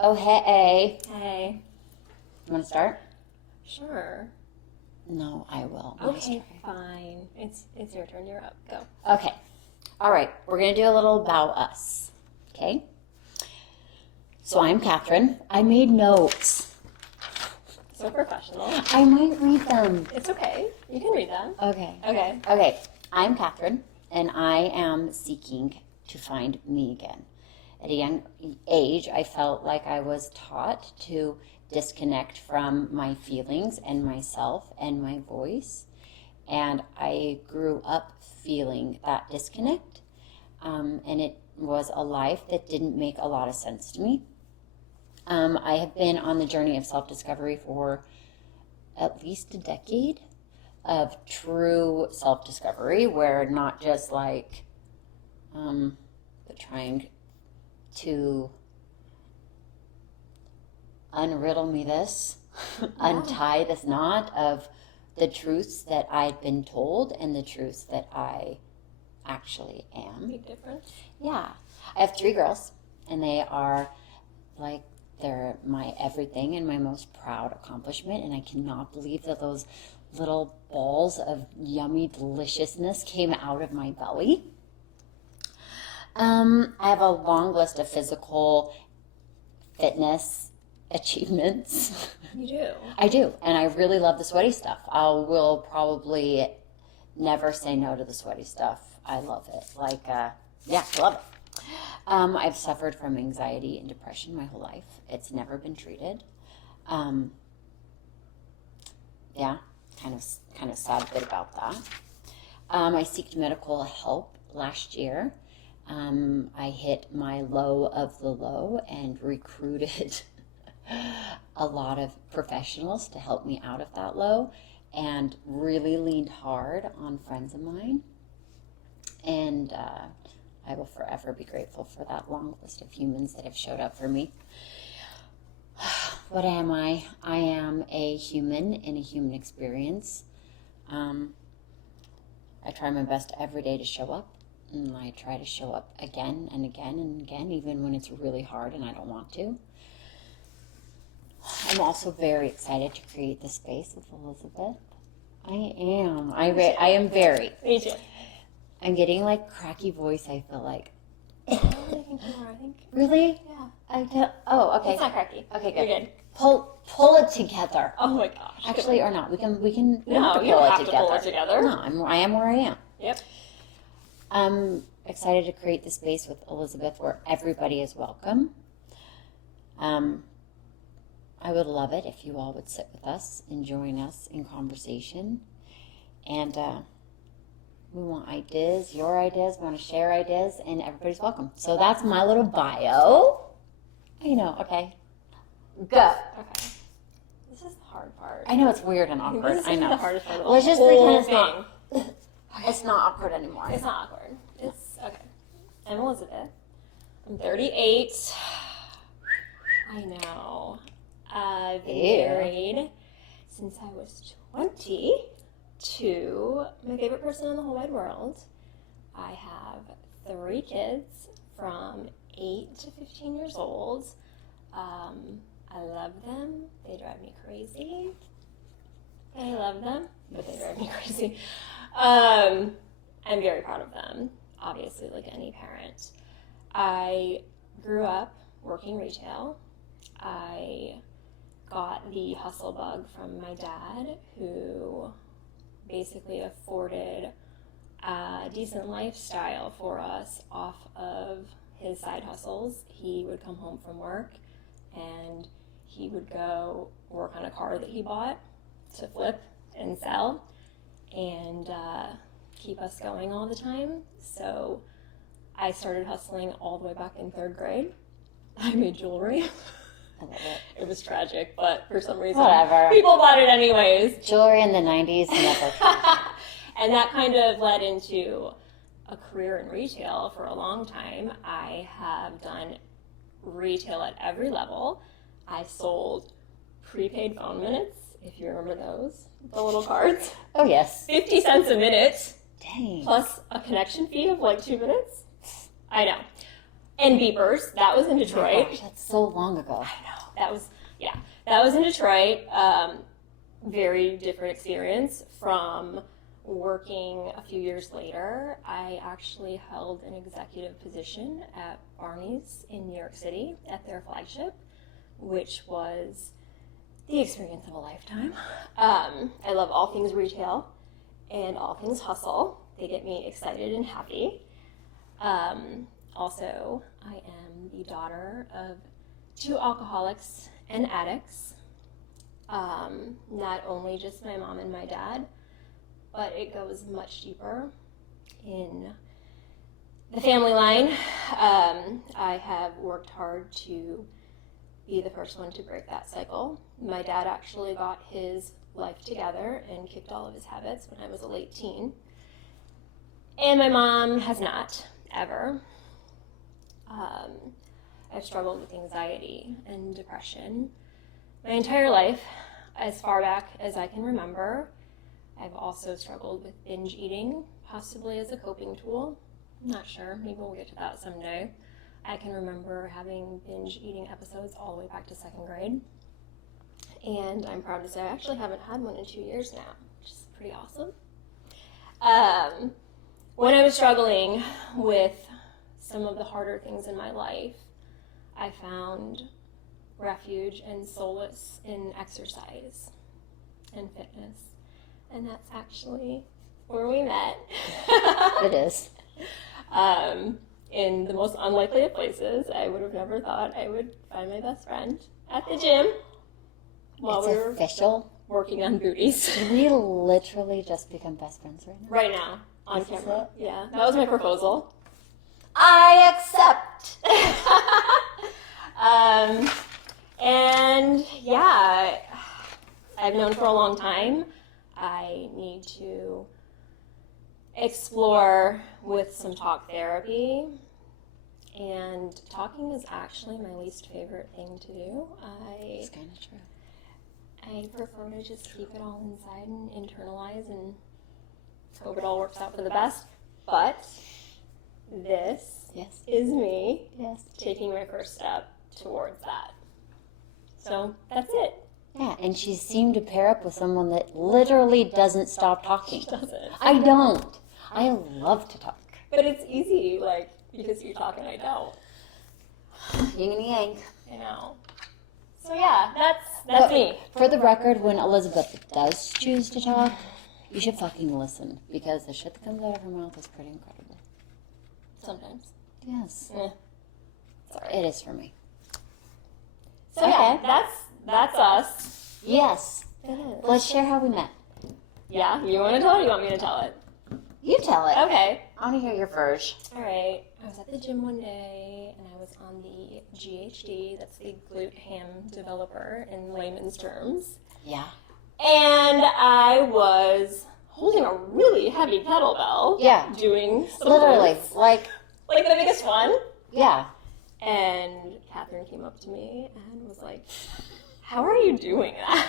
Oh, hey. Hey. You want to start? Sure. No, I will. Okay, fine. It's your turn. You're up. Go. Okay. All right. We're going to do a little about us. Okay? So I'm Catherine. I made notes. So professional. I might read them. It's okay. You can read them. Okay. Okay. Okay. I'm Catherine, and I am seeking to find me again. At a young age, I felt like I was taught to disconnect from my feelings and myself and my voice. And I grew up feeling that disconnect. And it was a life that didn't make a lot of sense to me. I have been on the journey of self-discovery for at least a decade of true self-discovery, where not just like trying to unriddle me this, untie this knot of the truths that I'd been told and the truths that I actually am. Big difference. Yeah. I have 3 girls, and they are like, they're my everything and my most proud accomplishment, and I cannot believe that those little balls of yummy deliciousness came out of my belly. I have a long list of physical fitness achievements. You do? I do, and I really love the sweaty stuff. I will probably never say no to the sweaty stuff. I love it. I love it. I've suffered from anxiety and depression my whole life. It's never been treated. Kind of sad bit about that. I sought medical help last year. I hit my low of the low and recruited a lot of professionals to help me out of that low, and really leaned hard on friends of mine. And I will forever be grateful for that long list of humans that have showed up for me. What am I? I am a human in a human experience. I try my best every day to show up, and I try to show up again and again and again, even when it's really hard and I don't want to. I'm also very excited to create this space with Elizabeth. I am. I am very. Me too. I'm getting like cracky voice, I feel like. I think more, I think. Really? Yeah. Oh, okay. It's not cracky. Okay, good. You're good. Pull it together. Oh my gosh. Actually, or not. We can. No, you don't have to pull it together. No, I am where I am. Yep. I'm excited to create the space with Elizabeth where everybody is welcome. I would love it if you all would sit with us and join us in conversation. And we want ideas, your ideas, we want to share ideas, and everybody's welcome. So that's my little bio. I know, okay. Go. Okay. This is the hard part. I know it's weird and awkward. This is I know. the hardest part of the Let's just whole pretend thing. it's not awkward anymore. It's not awkward. It's okay. I'm Elizabeth. I'm 38. I know. I've been married since I was 20 to my favorite person in the whole wide world. I have 3 kids from 8 to 15 years old. I love them. They drive me crazy. I love them, but they drive me crazy. I'm very proud of them, obviously, like any parent. I grew up working retail. I got the hustle bug from my dad, who basically afforded a decent lifestyle for us off of his side hustles. He would come home from work and he would go work on a car that he bought to flip and sell and keep us going all the time. So I started hustling all the way back in 3rd grade. I made jewelry. I love it. It was tragic, but for some reason, Whatever. people bought it anyways. Jewelry in the 90s, never. And that kind of led into a career in retail for a long time. I have done retail at every level. I sold prepaid phone minutes, if you remember those, the little cards. Oh, yes. 50 cents a minute, Dang. plus a connection fee of like 2 minutes. I know. And Beepers. That was in Detroit. Oh gosh, that's so long ago. I know. That was in Detroit. Very different experience from working a few years later. I actually held an executive position at Barney's in New York City at their flagship, which was the experience of a lifetime. I love all things retail and all things hustle. They get me excited and happy. Also, I am the daughter of 2 alcoholics and addicts. Not only just my mom and my dad, but it goes much deeper in the family line. I have worked hard to be the first one to break that cycle. My dad actually got his life together and kicked all of his habits when I was a late teen. And my mom has not, ever. I've struggled with anxiety and depression my entire life, as far back as I can remember. I've also struggled with binge eating, possibly as a coping tool. I'm not sure. Maybe we'll get to that someday. I can remember having binge eating episodes all the way back to 2nd grade. And I'm proud to say I actually haven't had one in 2 years now, which is pretty awesome. When I was struggling with some of the harder things in my life, I found refuge and solace in exercise and fitness. And that's actually where we met. It is. In the most unlikely of places. I would have never thought I would find my best friend at the gym while It's we were official. working on booties. Did we literally just become best friends right now? Right now, on This is camera. it? Yeah, that was my proposal. I accept. And yeah, I've known for a long time. I need to explore with some talk therapy. And talking is actually my least favorite thing to do. It's kind of true. I prefer to just keep it all inside and internalize and hope it all works out for the best. But this Yes. is me Yes. taking my first step towards that. So that's it. Yeah, and she seemed to pair up with someone that literally doesn't stop talking. She doesn't. I don't. I love to talk. But it's easy, like, because you talk and I don't. Yin and yang. You know. So yeah, that's But me. For the record, when Elizabeth does choose to talk, you should fucking listen, because the shit that comes out of her mouth is pretty incredible. Sometimes. Yes. Sorry. It is for me. So yeah, that's us. Yes. It is. Let's share how we met. Yeah, you want to tell it or you want me to tell it? You tell it. Okay. I want to hear your version. All right. I was at the gym one day and I was on the GHD, that's the glute ham developer in layman's terms. Yeah. And I was holding a really heavy kettlebell. Yeah. Doing some Literally. glutes. Like, Like the biggest one. yeah. And Catherine came up to me and was like, how are you doing that?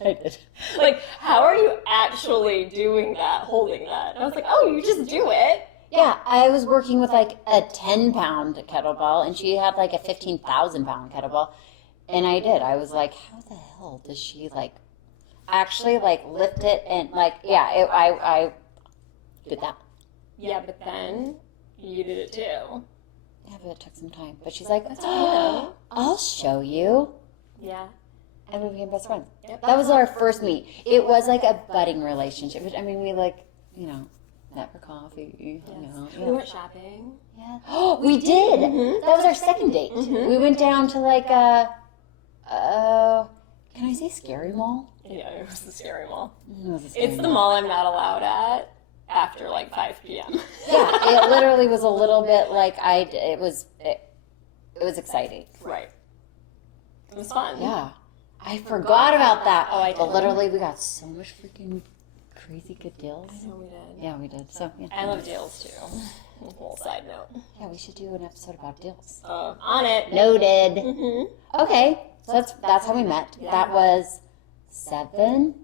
I did. Like, how are you actually doing that, holding that? And I was like, oh, you just do it. Yeah, I was working with like a 10-pound kettlebell, and she had like a 15,000-pound kettlebell. And I did. I was like, how the hell does she like actually like lift it? And like, yeah, I did that. Yeah, but then you did it too. Yeah, but it took some time. But she's like, That's all I'll show you. Yeah. And we became best friends. Yep. That was our first meet. It was like a budding relationship. I mean, we like, you know, met for coffee. You know, We yeah. went shopping. Yeah. Oh, we did. Mhm. That was our second date. Mhm. We went down to like can I say Scary Mall? Yeah, it was the scary mall. It was a scary It's the mall I'm not allowed at after like 5 p.m. Yeah, it literally was a little bit like it was exciting. Right. It was fun. Yeah. I forgot about that. Oh, I But did. literally, we got so much freaking crazy good deals. I know we did. Yeah, we did. So, yeah. I love deals too. A little side note. Yeah, we should do an episode about deals. On it. Noted. Mm-hmm. Okay, so that's how we met. Yeah. That was 7?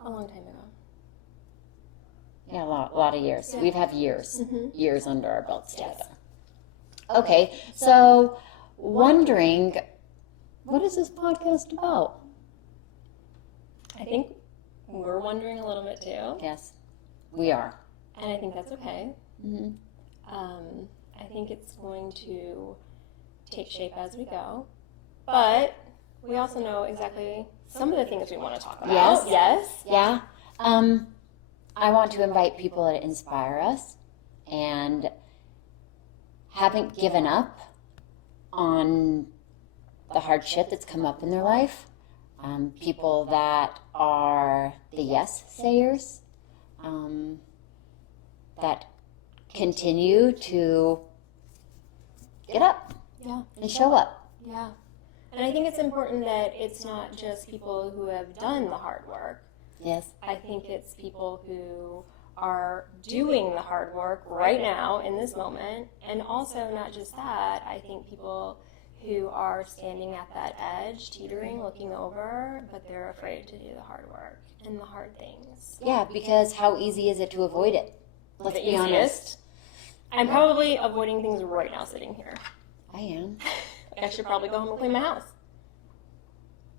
A long time ago. Yeah, a lot of years. Yeah. We've had years. Mhm. Years under our belts Yes. together. Okay, so wondering, what is this podcast about? I think we're wondering a little bit too. Yes, we are. And I think that's okay. Mm-hmm. I think it's going to take shape as we go. But we also know exactly some of the things we want to talk about. Yes. Yes. Yeah. I want to invite people that inspire us and haven't given up on the hard shit that's come up in their life. People that are the yes sayers, that continue to get up Yeah. and show up. Yeah. And I think it's important that it's not just people who have done the hard work. Yes. I think it's people who are doing the hard work right now in this moment. And also, not just that, I think people who are standing at that edge, teetering, looking over, but they're afraid to do the hard work and the hard things. Yeah, because how easy is it to avoid it? Let's The be honest. easiest. I'm probably avoiding things right now sitting here. I am. I should probably go home and clean my house.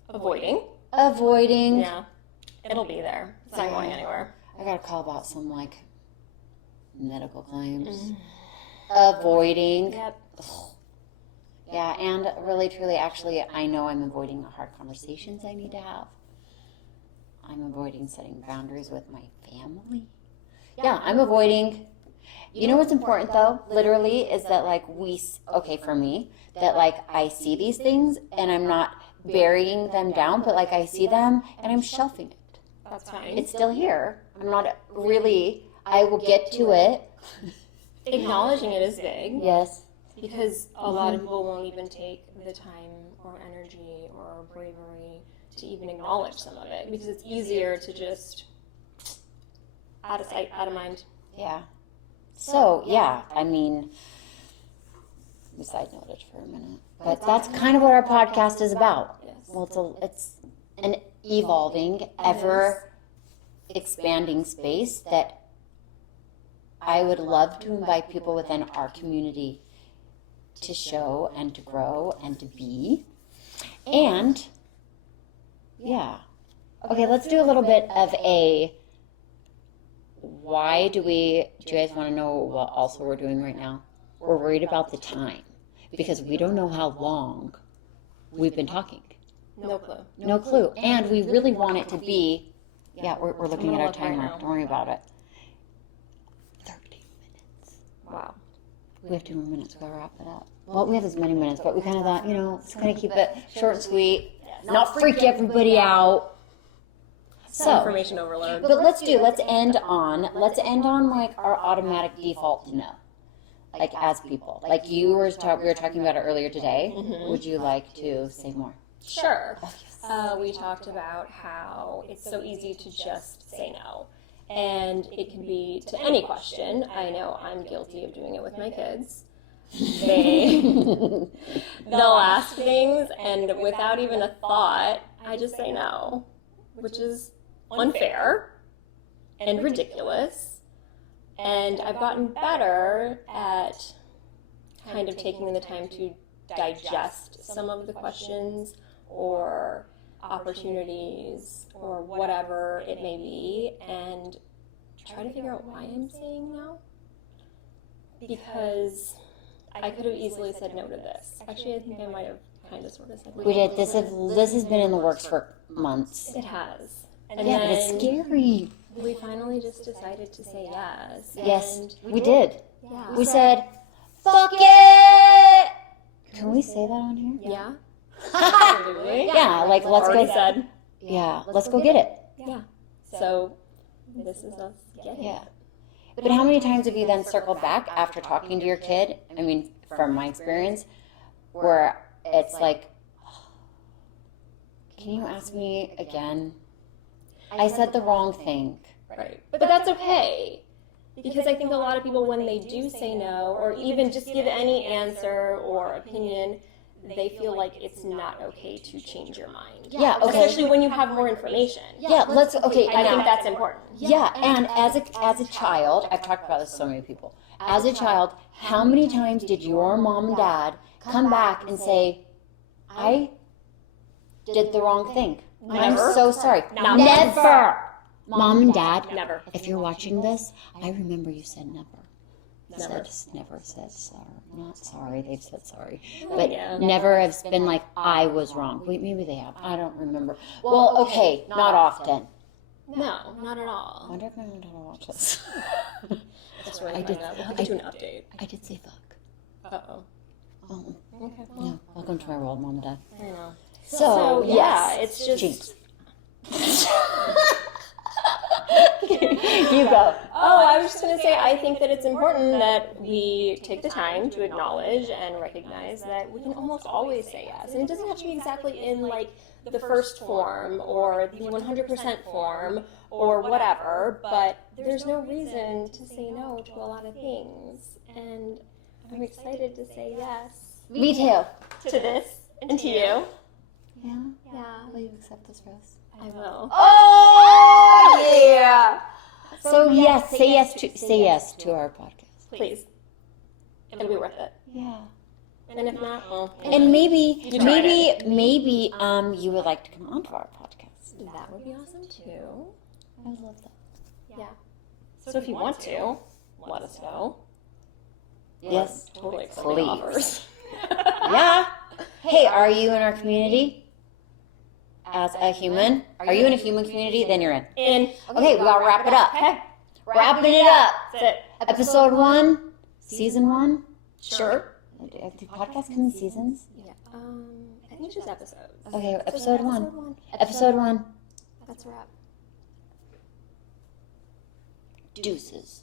Avoiding. Yeah. It'll be there. It's not going anywhere. I got a call about some medical claims. Avoiding. Yep. Ugh. Yeah, and really, truly, actually, I know I'm avoiding the hard conversations I need to have. I'm avoiding setting boundaries with my family. Yeah, I'm avoiding. You know what's important though, literally, is that for me, that I see these things and I'm not burying them down, but I see them and I'm shelving it. That's fine. It's still here. I'm not really, I will get to it. Acknowledging it is big. Yes. Because a lot of people won't even take the time or energy or bravery to even acknowledge some of it. Because it's easier to just out of sight, out of mind. Yeah. So, yeah, I mean, we side noted for a minute. But that's kind of what our podcast is about. Yes. Well, it's an evolving, ever expanding space that I would love to invite people within our community to show and to grow and to be. And, yeah. Okay, let's do a little bit of a, do you guys want to know what also we're doing right now? We're worried about the time because we don't know how long we've been talking. No clue. No clue. And we really want it to be, we're looking at our look right timer. now. Don't worry about it. 30 minutes. Wow. We have 2 more minutes. We gotta wrap it up. Well, we have as many minutes, but we kind of thought, let's kind of keep it short and sweet, not freak everybody out. So, Information overload. but let's end on our automatic default to know, as people. We were talking about it earlier today. Mm-hmm. Would you like to say more? Sure. We talked about how it's so easy to just say no. And it can be to any question. I know I'm guilty of doing it with my kids. They'll ask things, and without even a thought, I just say no, which is unfair and ridiculous. And I've gotten better at kind of taking the time to digest some of the questions or opportunities or whatever it may be and try to figure out why I'm saying no. Because I could have easily said no to this. Actually, I think I might have kind of sort of said no. We did. This has been in the works for months. It has. And Yeah, then but it's scary. we finally just decided to say yes. Yes, And we did. yeah. We said, "Fuck it." Can we say that on here? Yeah. Absolutely. Yeah, let's Already go. said. Yeah, let's go get it. Yeah. So this is us getting Yeah. it. But how many times have you then circled back after talking to your kid? I mean, from my experience, where it's like, can you ask me again? I said the wrong thing. Right. But that's okay. Because I think a lot of people, when they do say no, or even just give any answer or opinion, they feel like it's not okay to change your mind. Yeah, okay. Especially when you have more information. Yeah, okay. I now, think that's important. Yeah, and as a child, I've talked about this to so many people. as a child, how many times did your mom and dad come back and say, I did the wrong thing? I'm so sorry. Never. Mom and dad, Never. if you're watching this, I remember you said never. Never said sorry. Not sorry, they've said sorry. But never has been like, I was wrong. Wait, maybe they have. I don't remember. Well, okay, not often. No, not at all. I wonder if my mom dad will watch this. That's right. We'll have to do an update. I did say fuck. Uh-oh. Oh, Okay. yeah. Welcome to my world, Mom and Dad. I know. So yeah, it's just... Jinx. You go. Oh, I was just going to say, I think that it's important that we take the time to acknowledge and recognize that we can almost always say yes. And it doesn't have to be exactly in, like, the first form or the 100% form or whatever, but there's no reason to say no to a lot of things. And I'm excited to say yes. Me too. To this and to you. Yeah? Yeah, Will you accept this rose? I will. Oh, yeah. So yes, say yes to our podcast. Please. It'll be worth it. Yeah. And if not, well, And maybe You tried you would like to come onto our podcast. that would be awesome too. I would love that. Yeah. So if you want to, let us know. Yes. Totally accepting Please. offers. Yeah. Hey, are you in our community? As a human? Are you in a human community? Then you're in. Okay, we gotta wrap it up. Okay. Wrapping it up. That's it. Episode 1, season 1. Sure. Do podcasts come in seasons? Yeah. I think it's just episodes. Okay, episode 1. Episode 1. That's a wrap. Deuces.